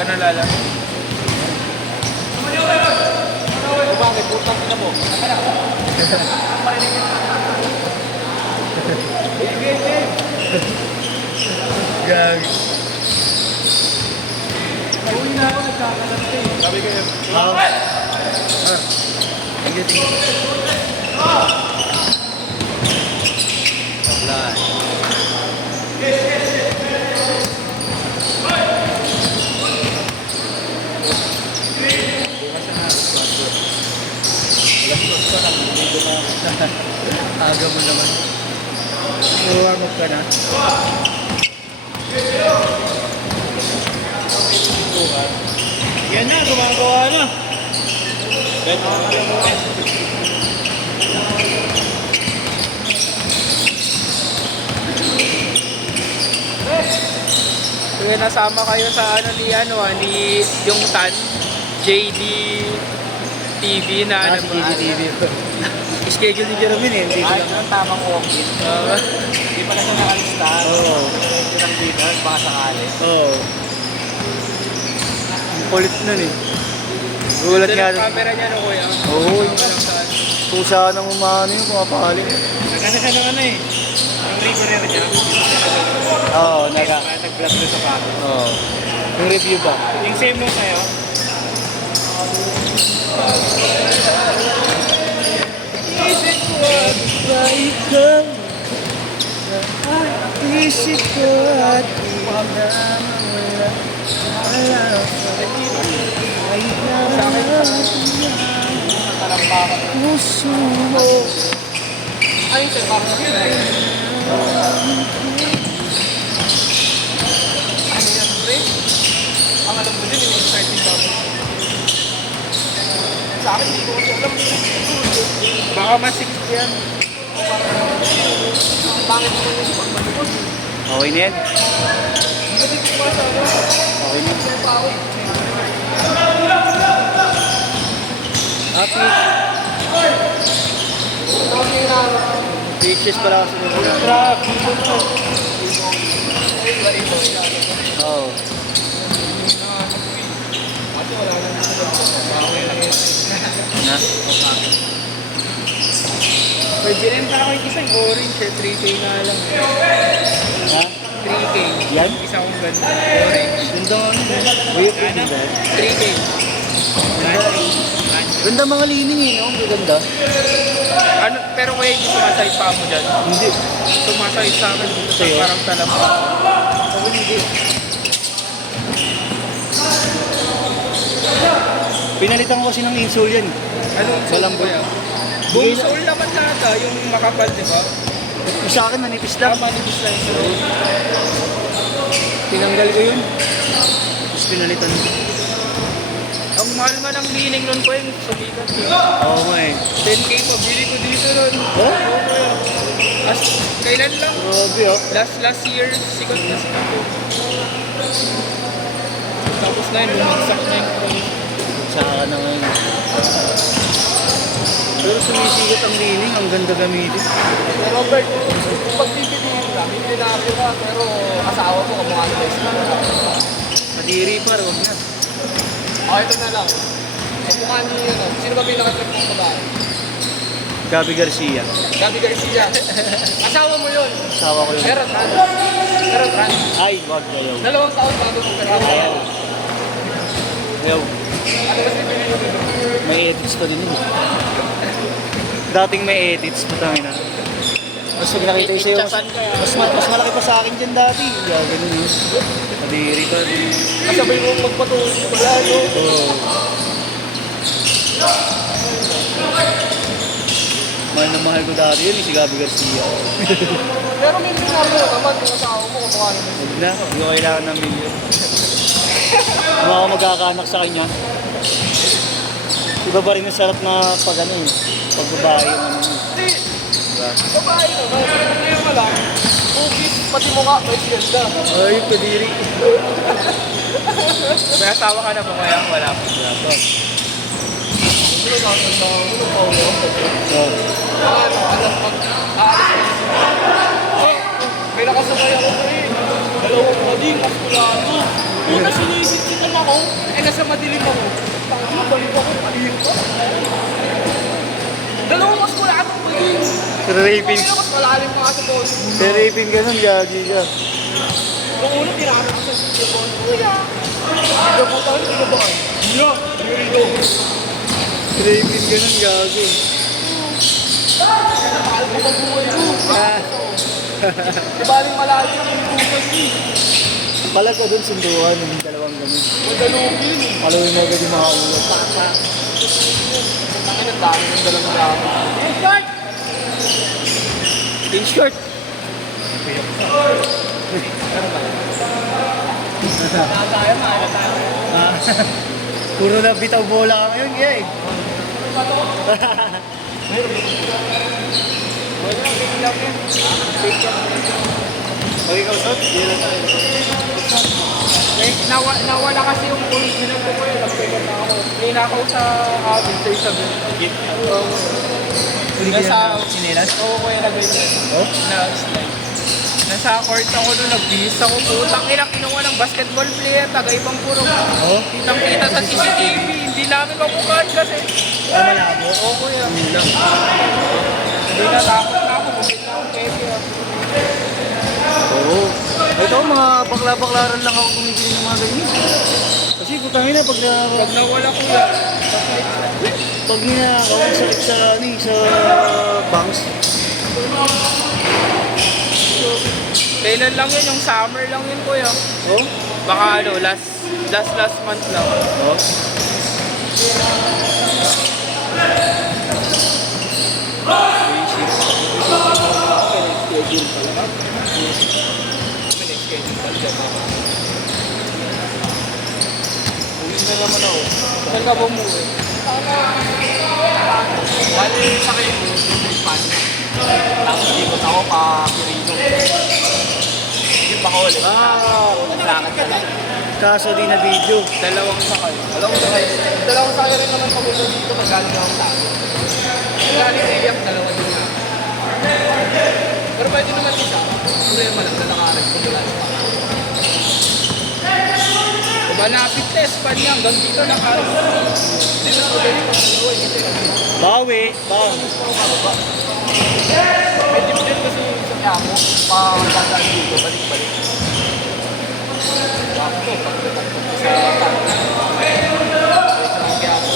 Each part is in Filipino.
ka nalala. Bakit? Putang ina mo. Gag. Uwi na ako, nagkakalante. Sabi kayo. Thank you, thank you. Supply. Aga mo naman. Warm up ka na. Yan na, gumagawa na. Kaya nasama kayo sa ni yung Tan JD TV na ano ba? TV. Schedule ni Jerome eh. Hindi ko lang. Ang tamang walk-in. Hindi pala siya nakalista. Oo. Ito lang dito, baka sakali. Oo. Ang kulit nun eh. Gulat Ito nga. yung camera niya no kuya. Oo. Walang saan. Kung saan ang umano yun, pumapali. Nagkasa siya ng ano eh. Ang river niya. Oo, Nag-vlog doon sa pato. Oo. Yung review ba? Yung same mo sa'yo. Isip ko at ba ikaw isip ko at wala ay puso mo. Ay, sir, parang ano yan, pre? Ang alam ko din, yung 13,000. Sa akin, hindi ko kasi alam. Baka mas 60 yan. Pangit naman yung pagmalikot. Okay na yan. Hindi ko masama. Okay na. Happy. Beaches pala kasi nung Oo. Na? May binenta ako yung isang orange eh, 3K na lang. Ha? 3K. Yan? Isa kong ganda. Orange. Ganda ano? Wait, ganda. 3K. Ganda mga lining eh, no? Ang ganda. Ano, pero kuya, hindi sumasahit pa ako dyan. Hindi. Sumasahit sa akin dito sa Sa'yo? parang talama. Ako hindi. Pinalitan ko kasi ng insole yan. Anong Walang kuya? Bigay Boom na- soul naman nata, yung makapal, di ba? Yung sa akin manipis lang. Manipis lang yung soul. Tinanggal ko yun. Tapos pinalitan ko. Ang mahal man ang lining nun ko yung sumikat. Oo nga eh. 10K pa, bili ko dito nun. Oh? As, kailan lang? Grabe oh. Last year, sikat na sikat ko. Tapos na yun, bumagsak na yun. Saka na ngayon. Pero sumisigat ang lining, ang ganda gamitin. Robert, kung pagpipiliin ka, hindi na ako ka, pero asawa ko kamukha na Madiri pa, huwag na. ito na lang. Kamukha niyo yun. Sino ba pinakatrip ng babae? Gabi Garcia. Gabi Garcia. Asawa mo yun. Asawa ko yun. Pero trans. Pero trans. Ay, wag na yun. 2 taon bago mo pero Ayan. Yo, ano ba sipin mo dito? may edits pa din yun. Dating may edits, putangin na. Mas pag nakita yung sa'yo, mas malaki pa sa akin dyan dati. Yeah, ganun yun. Madiri pa. Kasabay mo magpatuloy pala, no? Oo. Mahal na mahal ko dati yun, si Gabi Garcia. Pero may sinabi mo naman yung asawa mo kamukha naman. Huwag na, hindi ko kailangan ng milyon. Kung ako magkakaanak sa kanya, iba pa rin ang sarap na pag ano eh, pag babae yung ano eh. Hindi, Diba? babae naman. Ngayon ka lang, bukis, pati mukha, may ganda. Ay, kadiri. May asawa ka na ba kaya? Wala po. Hindi mo nakakanda mo, nung paulo ako. Oh. Alam, aalis ka. May nakasabay ako rin. 2 pa din, maskulado. Una sinisisitan ako, eh nasa madilim ako. Tama, balik ako, madilim ko. Dalawang mas wala akong maging. Pero raping. Mas malalim mga sa boss. Pero raping ka nun, gagi ka. Nung una, tirahan ako sa sityo ko. Kuya! Hindi ko tayo, hindi ko ba? Yeah, hindi ko. Raping ka nun, gagi. Mahal ko ba buhay ko? Di ba rin malalim ang buhay ko? Palag ko dun sunduan yung dalawang ganun. Madalawang yun eh. Malawin na agad yung mga ulo. Tangin ang dami ng dalawang dami. Hey, short! In short. Tayo, mahal tayo. Puro na bitaw bola ka ngayon, gay. Okay, ikaw, Sot? Hindi na tayo. Eh, nawala kasi yung original ko kuya. Nagpegan na ako. Ninakaw sa atin sa isabi. Nasa Sinilas? Oo kuya na ganyan. Oh? Na slide. Nasa court ako doon, nagbihis ako. Putang ina, kinuha ng basketball player. Taga ibang puro. Oh? Kitang-kita sa CCTV. Hindi namin mabukaan kasi. Malabo? Oo kuya. Hindi natakot na ako. Bumili na akong keke. Oo. Ito, mga bakla-baklaran lang ako kumibili ng mga ganyan. Kasi putangin na, Pag nawala kuya, pag ninakaw, ang sakit sa, sa banks. kailan lang yun, yung summer lang yun kuya. Oh? Baka ano, last month lang. Oh? Uwi na naman ako. Saan ka bumuwi? Bali sa kayo, Espanya. Tapos ikot ako pa Quirino. Yung Bacolod. Lakad ka lang. Kaso di na video. Dalawang sakay. Dalawang sakay rin naman papunta dito. Magaling ako sa akin. Magaling na iyak, dalawa din na. Pero pwede naman isa. Problema lang, lalakarin ko wala sa akin. Malapit na Espanya, hanggang dito nakaroon. Dito ko dito ko Bawi. Bawi. medyo din kasi sa Quiapo, pagkakal dito, balik-balik. Bakit ito? Pagkakal sa Quiapo.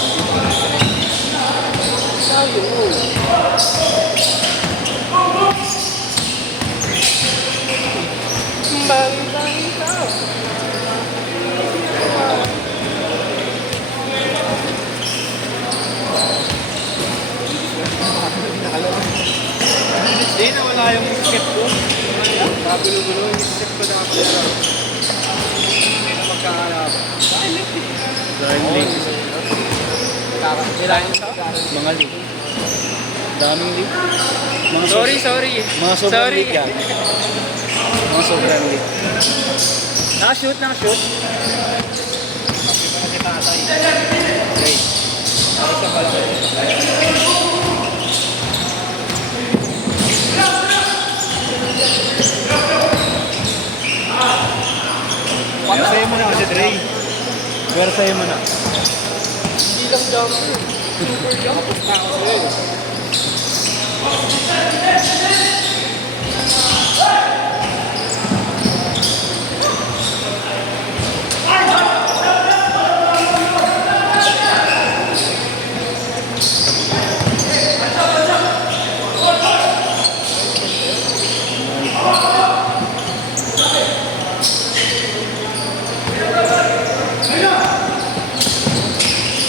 Hindi, nawala yung skip ko. Nagulo-gulo yung skip ko na kapalala. Hindi na magkakalap. Dahil late. Kailangan sa? Mga late. Daming late. Mga Sorry. Mga sobrang late yan. Mga sobrang late. Nakashoot. Okay. Ako sa pala ko. Sa'yo mo na kasi, Dre. Pero sa'yo mo na. Hindi lang jumper. Super jumper na ako sa'yo.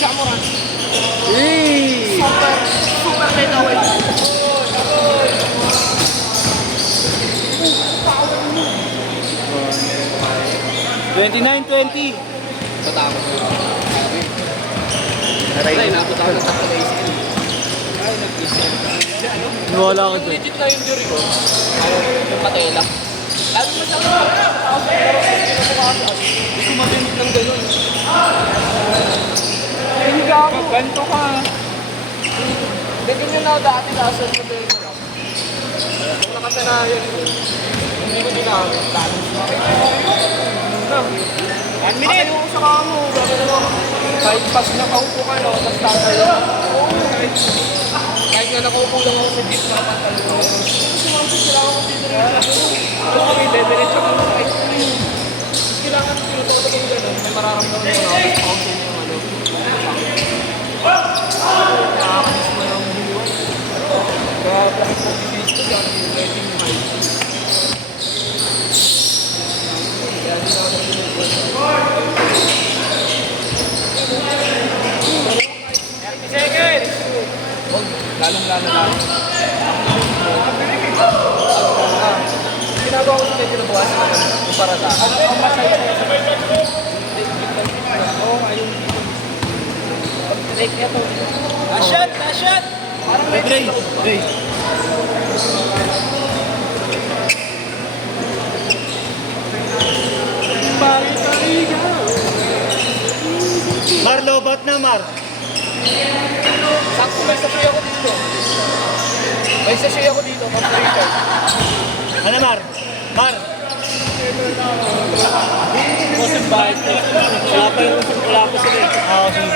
Jamoran. Hey! Super heavyweight. 29-20. Patama ko. Aray. Nabot ako sa ACL. Ay, nag-ACL. Ano? Nawala ko Yung doon. legit na injury ko. Yung patela. Lalo mo sa mga tapos pero hindi ko mabimit ng gano'n. Hindi ako. Ganto ka. Hindi ganyan na dati nasa sa pera ko lang. Kung nakasanayan ko, hindi ko ginamit. Lalo sa akin. 1 minute! Kakayo ko sa kamo, gagawin mo. Kahit pas nakaupo ka, no, tapos tatayo. Kahit nga nakaupo lang ako sa jeep, nakatalo ko. Kasi kailangan ko dito rin sa ako. Tapos kami, dediretso ka ng ice cream. Tapos kailangan ko pinutoto ko gano'n, may mararamdaman mo na ako, tapos pausin yung ano. Nakakamiss mo na ang buliwan. Kaya bakit po bibis ko dyan, ready yung ice cream. Kaya di na ako nag-buliwan. 30 seconds! Huwag, lalong-lalo na. Ginagawa ko sa kinabukasan naman yung parada. Ang masaya na sa oo, ayun. Pag-break niya to. Ashot! Ashot! Parang may Ray, Ray. Mar, lobat na, Mar. sakto may sachet ako dito. May sachet ako dito, pag-breaker. Ano, Mar? Mar. Bossing bahay ko. Wala pa sila. Oo, sige.